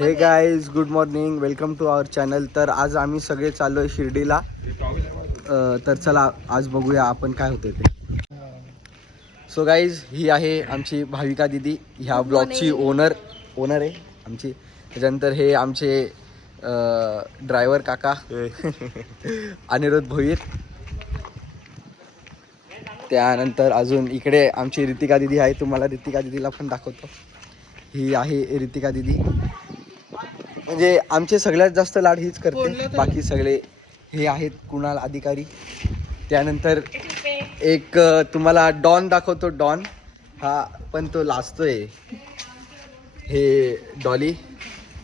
हे guys good morning, welcome to our channel. तर आज आम्ही सगळे चाललो आहे शिर्डीला. तर चला आज बघूया आपण काय होते ते. सो गाईज ही आहे आमची भाविका दिदी, ह्या ब्लॉगची ओनर आहे आमची. त्याच्यानंतर हे आमचे ड्रायव्हर काका अनिरुद्ध भोईर. त्यानंतर अजून इकडे आमची रितिका दिदी आहे. तुम्हाला रितिका दिदीला पण दाखवतो. ही आहे रितिका दिदी. म्हणजे आमचे सगळ्यात जास्त लाड हीच करते. बाकी सगळे हे आहेत कुणाल अधिकारी. त्यानंतर एक तुम्हाला डॉन दाखवतो. डॉन हा पण तो लाजतोय. हे डॉली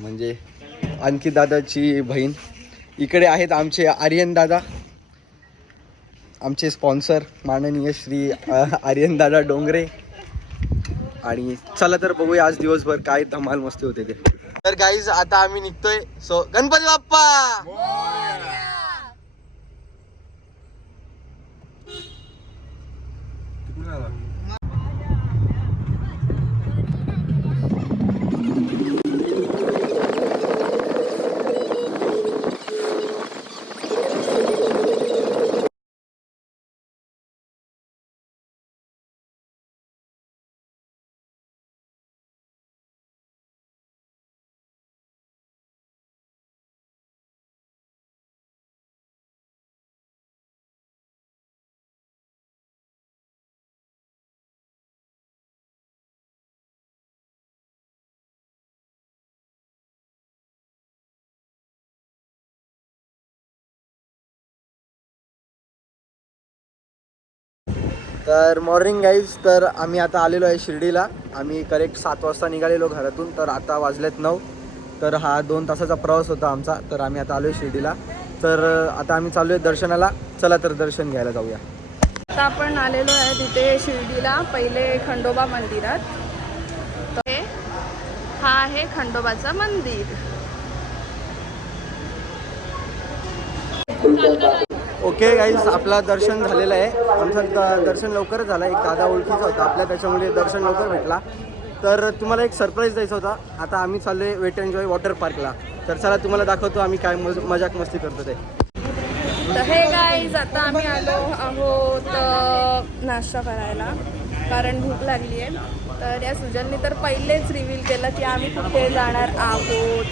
म्हणजे अंकित दादाची बहीण. इकडे आहेत आमचे आर्यन दादा, आमचे स्पॉन्सर माननीय श्री आर्यन दादा डोंगरे. आणि चला तर बघूया आज दिवसभर काय धमाल मस्ती होते ते. तर गाईज आता आम्ही निघतोय. सो गणपती बाप्पा. तर मॉर्निंग गाईज, तर आम्ही आता आलेलो आहे शिर्डीला. आम्ही करेक्ट 7 वाजता निघालेलो घरातून. तर आता वाजलेत 9. तर हा 2 तासाचा प्रवास होता आमचा. तर आम्ही आता आलो आहे शिर्डीला. तर आता आम्ही चालू आहे दर्शनाला. चला तर दर्शन घ्यायला जाऊया. आता आपण आलेलो आहे तिथे शिर्डीला, पहिले खंडोबा मंदिरात. तर हा आहे खंडोबाचं मंदिर. ओके गाईज, आपला दर्शन झालेलं आहे. आमचं दर्शन लवकरच झालं. एक दादा ओळखीचा होता आपल्या, त्याच्यामुळे दर्शन लवकर भेटला. तर तुम्हाला एक सरप्राईज द्यायचा होता. आता आम्ही चाललो आहे वेट एन्जॉय वॉटर पार्कला. तर चला तुम्हाला दाखवतो आम्ही काय मजाक मस्ती करतो ते. तर हे गाईज आता आम्ही आलो आहोत नाश्ता करायला, कारण भूक लागली आहे. तर या सुजलने तर पहिलेच रिव्हील केलं की आम्ही कुठे जाणार आहोत.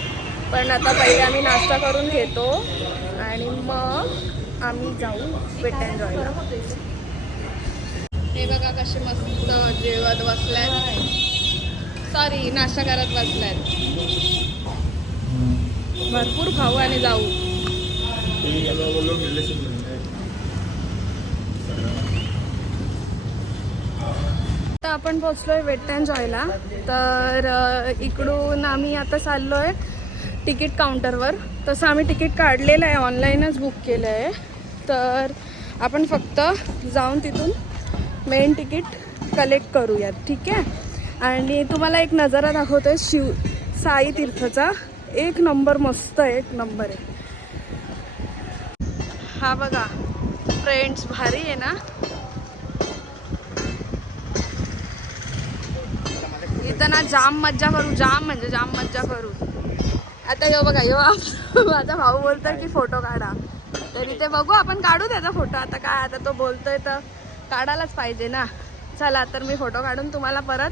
पण आता पहिले आम्ही नाश्ता करून घेतो आणि मग आम्ही जाऊ वेट एन्जॉयला. हे बघा कसे मस्त जेवत बसल्यात. सॉरी, नाश्ता करत बसल्यात. भरपूर खाऊ आणि जाऊ. आता आपण पोचलोय वेट एन्जॉयला. तर इकडून आम्ही आता चाललोय तिकीट काउंटरवर. तसं आम्ही तिकीट काढलेलं आहे, ऑनलाईनच बुक केलं आहे. तर आपण फक्त जाऊन तिथून मेन तिकीट कलेक्ट करूयात, ठीक आहे. आणि तुम्हाला एक नजारा दाखवतोय साई तीर्थचा. एक नंबर, मस्त एक नंबर आहे. हा बघा फ्रेंड्स, भारी आहे ना. इथं ना जाम मज्जा करू, जाम म्हणजे जाम मज्जा करू. आता यो बघा, यो माझा भाऊ बोलतोय की फोटो काढा. तर इथे बघू, आपण काढू त्याचा फोटो. आता काय, आता तो बोलतोय तर काढायलाच पाहिजे ना. चला तर मी फोटो काढून तुम्हाला परत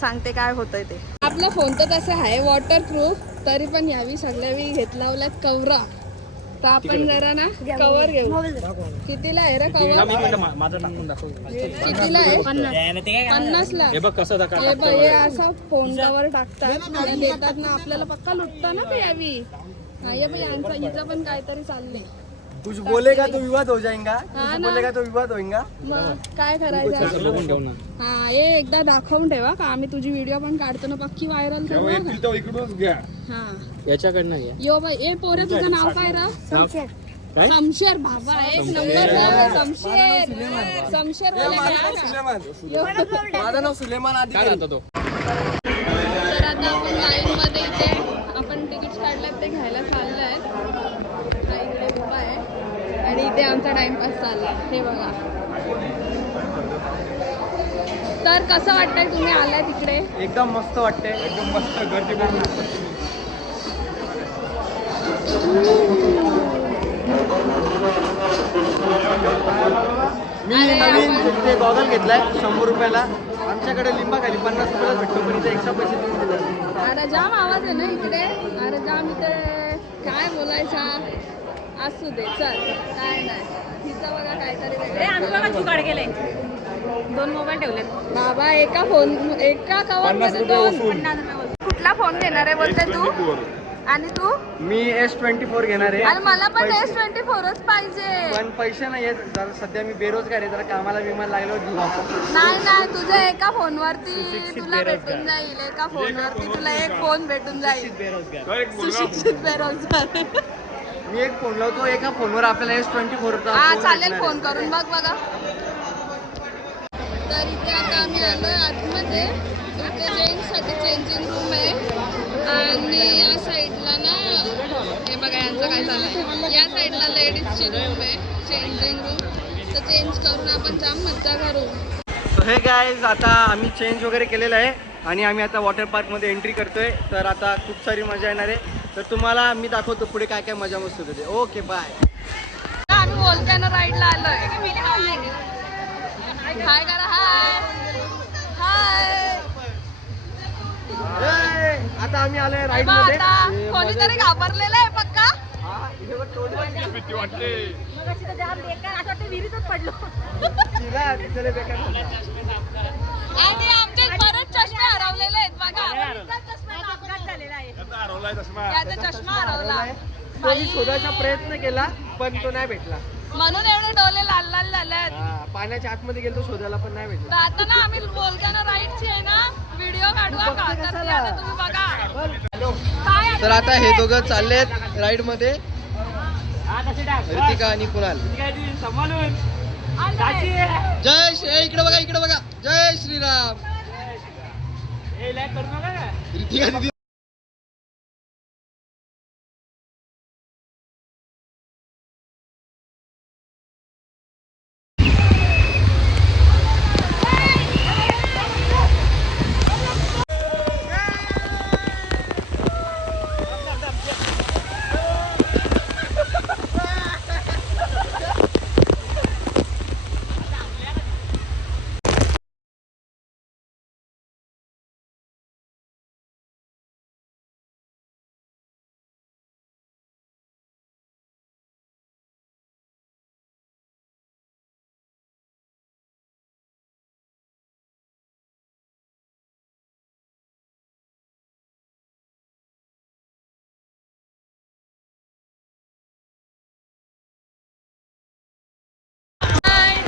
सांगते काय होतंय ते. आपला फोन तर तसं आहे वॉटरप्रूफ, तरी पण यावी सगळ्या घेतलावल्यात कवरा. तर आपण जरा ना कवर घेऊ. कितीला आहे रे कवर? कितीला आहे? 50ला. हे बघ हे असं फोन कवर टाकतात, देतात ना आपल्याला. पक्का लुटता ना ते यावी. हे बघ यांचं हिचं पण काहीतरी चाललंय. कुछ बोलेगा तो विवाद हो जाएगा. कुछ बोलेगा तो विवाद होईगा. मग काय करायचं? हा, हे एकदा दाखवून ठेवा का आम्ही तुझी व्हिडिओ पण काढतो ना, पक्की व्हायरल करू. हा, याच्याकडनं घ्या. यो बाई, ए पोरे तुझं नाव काय रा? शमशेर. बाबा एक नंबर. शमशेर माझं नाव सुलेमान अधिकारी. तर आता आपण लाईन मध्ये इथे आपण तिकीट काढलं ते घ्यायला चाललंय. हा इकडे उभा आहे आणि इथे आमचा टाइमपास चालला. हे बघा. तर कसं वाटतंय तुम्ही आलाय तिकडे? एकदम मस्त वाटतंय. एकदम मस्त गर्दी. मी नवीन ते गॉगल घेतलाय 100 रुपयाला. आमच्याकडे लिंबाखाली 50 रुपयाला भेटतो, पण इथे एक्स्ट्रा पैसे देऊन दिले. अरे जाम आवाज आहे ना इकडे. अरे जाम इथे काय बोलायचा. असू दे चल, काय नाही. तिचं बघा काहीतरी वेगळं. आम्ही बघा जुगाड केले. 2 मोबाईल ठेवलेत. बाबा एका कवर मध्ये 2 कुठला फोन घेणार आहे बोलते तू? आणि तू? मी S24 घेणार आहे. आणि मला पण S24च पाहिजे. पण पैसे नाही आहेत जरा, सध्या मी बेरोजगार आहे, जरा कामाला विमान लागल्यावर घेऊ आपण. नाही तुझ्या एका फोनवरती तुला भेटून जाईल. एका फोनवरती तुला एक फोन भेटून जाईल. सुशिक्षित बेरोजगार. मी एक फोन लावतो, एका फोनवर आपल्याला S24 चा हा फोन चालेल, भेटणार फोन करून बघ बघा. तर इथे आता आम्ही आलोय आतमध्ये. इथे जेंट्ससाठी चेंजिंग रूम आहे आणि या साईडला ना हे बघा यांचं काय चाललंय. या साईडला लेडीजची रूम आहे, चेंजिंग रूम. तर चेंज करून आपण जाम मज्जा करू. सो हे गाईज, आता आम्ही चेंज वगैरे केलेलं आहे आणि आम्ही आता वॉटर पार्कमध्ये एंट्री करतोय. तर आता खूप सारी मजा येणार आहे. तर तुम्हाला मी दाखवतो पुढे काय काय मजा मस्त होते. Okay bye. आम्ही वोल्कॅनो राईडला आलोय. हाय करा. हाय. आता आम्ही आलोय राईड मग मध्ये. आता कोणीतरी घाबरलेलं आहे पक्का. विहिरीतच पडलो. आणि आमचे बरेच चष्मे हरवलेले आहेत बघा. त्याचा चष्मा हरवला. तो मी शोधायचा प्रयत्न केला पण तो नाही भेटला. म्हणून एवढे डोले लाल लाल झाले आहेत. पाण्याच्या आतमध्ये गेलो शोधायला पण नाही तर भेटला. आता ना आम्ही वोल्कॅनो राईडची आहे ना व्हिडिओ काढू का, तर ती आता तुम्ही बघा. काय तर आता हे दोघं चाललेत राईड मध्ये, ऋतिका आणि कुणाल. आलंय. जय श्री, इकडे बघा इकडे बघा. जय श्रीराम. ऋतिका दीदी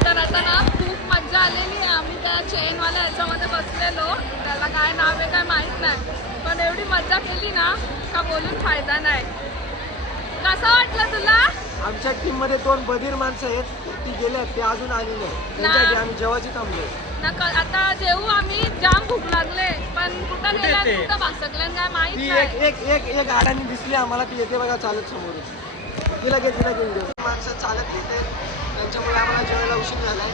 तर आता ना खूप मजा आलेली आहे. आम्ही त्या चेनवाल्या ह्याच्यामध्ये बसलेलो. त्याला काय नाव आहे काय माहित नाही, पण एवढी मजा केली ना का बोलून फायदा नाही. कसं वाटलं तुला? आमच्या टीम मध्ये 2 बधीर माणसं आहेत, ती गेले ते अजून आली नाही. त्यांच्यासाठी आम्ही जेवायची थांबलोय. आता जेवू आम्ही. जाम भूक लागले पण कुठं गेल्या कुठं भासकल्या काय माहित ती नाही. एक गाड्याने दिसली आम्हाला, ती येते बघा चालत समोरून. तिला घेऊन देऊ. माणसं चालत येते, त्यांच्यामुळे आम्हाला जेवायला उशीर झालाय.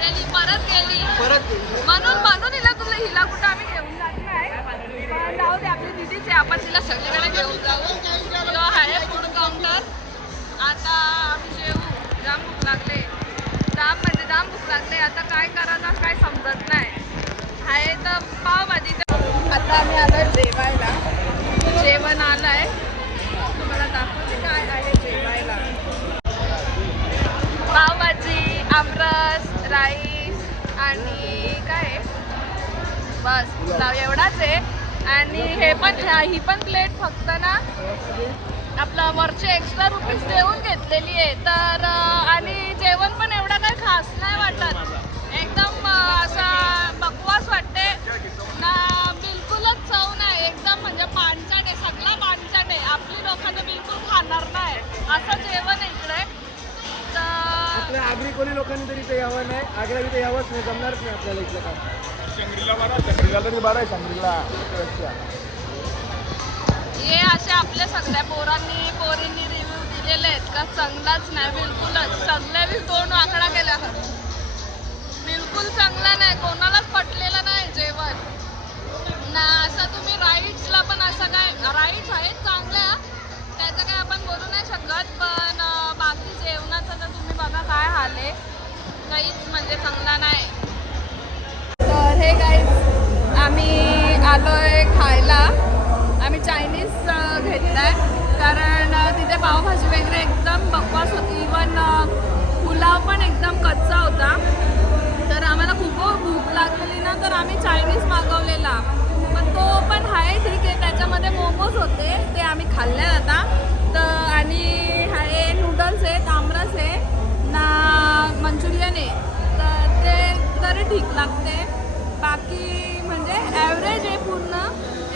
गेली परत गेली. परत म्हणून हिला कुठं आम्ही घेऊन जात नाही. पण जाऊ दे, आपली दिदीच आहे, आपण तिला सगळीकडे घेऊन जाऊ. तो आहे फूड काउंटर. आता आम्ही जेवू. जाम भूक लागले. जाम भूक लागले. आता काय करायचं काय समजत नाही. आहे तर पावभाजी. आता आम्ही आलोय जेवायला. जेवण आलंय, तुम्हाला दाखवते काय आहे जेवायला. पावभाजी, आमरस, राईस आणि काय बस एवढाच आहे. आणि ही पण प्लेट फक्त ना आपलं वरचे एक्स्ट्रा रुपीज देऊन घेतलेली आहे. तर आणि जेवण पण एवढं काही खास नाही वाटत. एकदम असा बकवास वाटते ना. बिलकुलच चव नाही. एकदम म्हणजे पानचट आहे, सगळा पानचट आहे. आपली लोकं तर बिलकुल खाणार नाही असं जेवण आहे इकडे. आपल्या आगरी कोणी लोकांनी तरी इथे यावं नाही. आग्रा इथे यावंच नाही, जमणारच नाही आपल्याला इथलं काम. शंकरीला तरी बरं आहे. शंकरीला हे असे आपल्या सगळ्या पोरींनी रिव्ह्यू दिलेले आहेत का चांगलाच नाही बिलकुलच. सगळे तोंड वाकडा केला. बिलकुल चांगला नाही, कोणालाच पटलेलं नाही जेवण ना. असं तुम्ही राईड्सला पण असं काय राईड्स आहेत चांगल्या, पावभाजी वगैरे एकदम बकवास होती. इवन पुलाव पण एकदम कच्चा होता. तर आम्हाला खूप भूक लागलेली ना, तर आम्ही चायनीज मागवलेला. पण तो पण आहे ठीक आहे. त्याच्यामध्ये मोमोज होते, ते आम्ही खाल्ले आता. तर आणि हे नूडल्स आहे, आमरस आहे ना, मंचुरियन आहे. तर ते तरी ठीक लागते. बाकी म्हणजे ॲव्हरेज आहे पूर्ण.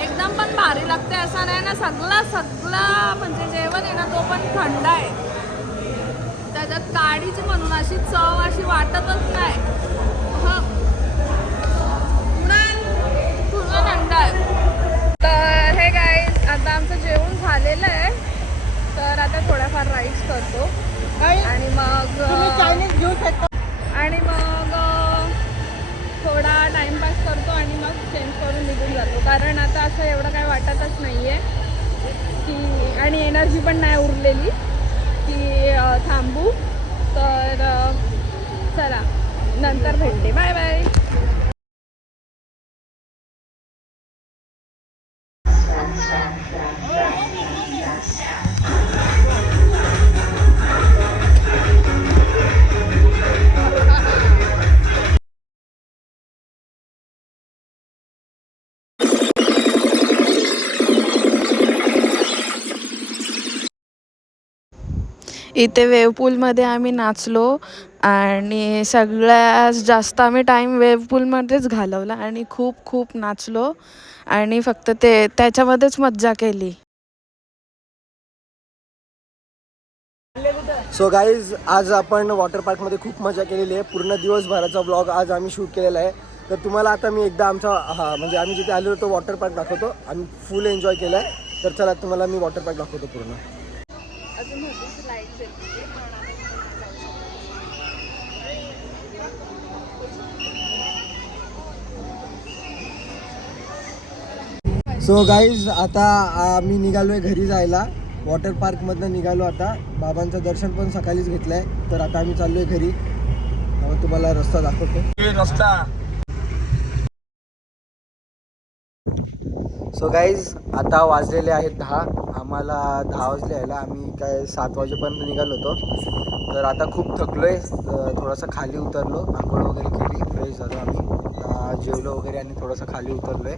एकदम पण भारी लागते असं नाही ना. सगळा म्हणजे जेवण आहे ना, तो पण थंड आहे. त्याच्यात काडीची म्हणून अशी चव अशी वाटतच नाही. पूर्ण थंड आहे. तर हे काय आता आमचं जेवण झालेलं आहे. तर आता थोड्याफार राईस करतो आणि मग थोडा टाइमपास करतो आणि मग चेंज करून निघून जातो. कारण आता असं एवढं काय वाटतच नाही आहे की, आणि एनर्जी पण नाही उरलेली की थांबू. तर चला नंतर भेटते. Bye bye. इथे वेव्ह पूलमध्ये आम्ही नाचलो आणि सगळ्यात जास्त आम्ही टाईम वेव्ह पूलमध्येच घालवला आणि खूप खूप नाचलो आणि फक्त त्याच्यामध्येच मज्जा केली. सो गाईज, आज आपण वॉटर पार्कमध्ये खूप मजा केलेली आहे. पूर्ण दिवसभराचा ब्लॉग आज आम्ही शूट केलेला आहे. तर तुम्हाला आता मी एकदा आमचा म्हणजे आम्ही जिथे आलो होतो वॉटर पार्क दाखवतो. आम्ही फुल एन्जॉय केला आहे. तर चला तुम्हाला मी वॉटर पार्क दाखवतो पूर्ण. सो गाईज, आता आम्ही निघालोय घरी जायला. वॉटर पार्कमधनं निघालो आता. बाबांचं दर्शन पण सकाळीच घेतलंय. तर आता आम्ही चाललोय घरी. तुम्हाला रस्ता दाखवतो. सो गाईज, आता वाजलेले आहेत 10. आम्हाला 10 वाजले यायला. आम्ही काय 7 वाजेपर्यंत निघालो होतो. तर आता खूप थकलोय. थोडंसं खाली उतरलो, आंघोळ वगैरे केली, फ्रेश झालो आम्ही, जेवलो वगैरे आणि थोडंसं खाली उतरलोय.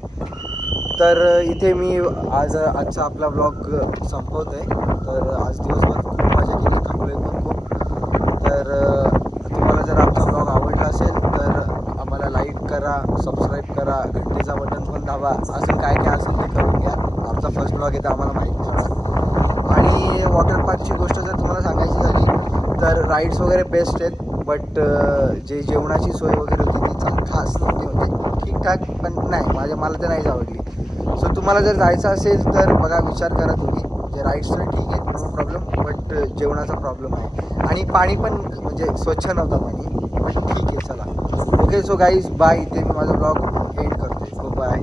तर इथे मी आजचा आपला ब्लॉग संपवतो आहे. तर आज दिवसभर खूप मजा केली, थकलोय पण खूप. तर तुम्हाला जर आमचा ब्लॉग आवडला असेल तर आम्हाला लाईक करा, सबस्क्राईब करा, घंटीचा बटन पण दाबा. असं काय काय असेल ते करून घ्या. आमचा फर्स्ट ब्लॉग आहे तर आम्हाला माहीत नाही. आणि वॉटर पार्कची गोष्ट जर तुम्हाला सांगायची झाली तर राईड्स वगैरे बेस्ट आहेत. बट जे जेवणाची सोय वगैरे होती ती खास नव्हती. म्हणजे ठीकठाक, पण नाही मला तर नाहीच आवडली. सो तुम्हाला जर जायचं असेल तर बघा, विचार करा तुम्ही. जे राईड्स तर ठीक आहे, नो प्रॉब्लेम, बट जेवणाचा प्रॉब्लेम आहे. आणि पाणी पण म्हणजे स्वच्छ नव्हतं पाणी, पण ठीक आहे. चला, ओके. So guys, bye. इथे मी माझा ब्लॉग एंड करतो. बाय.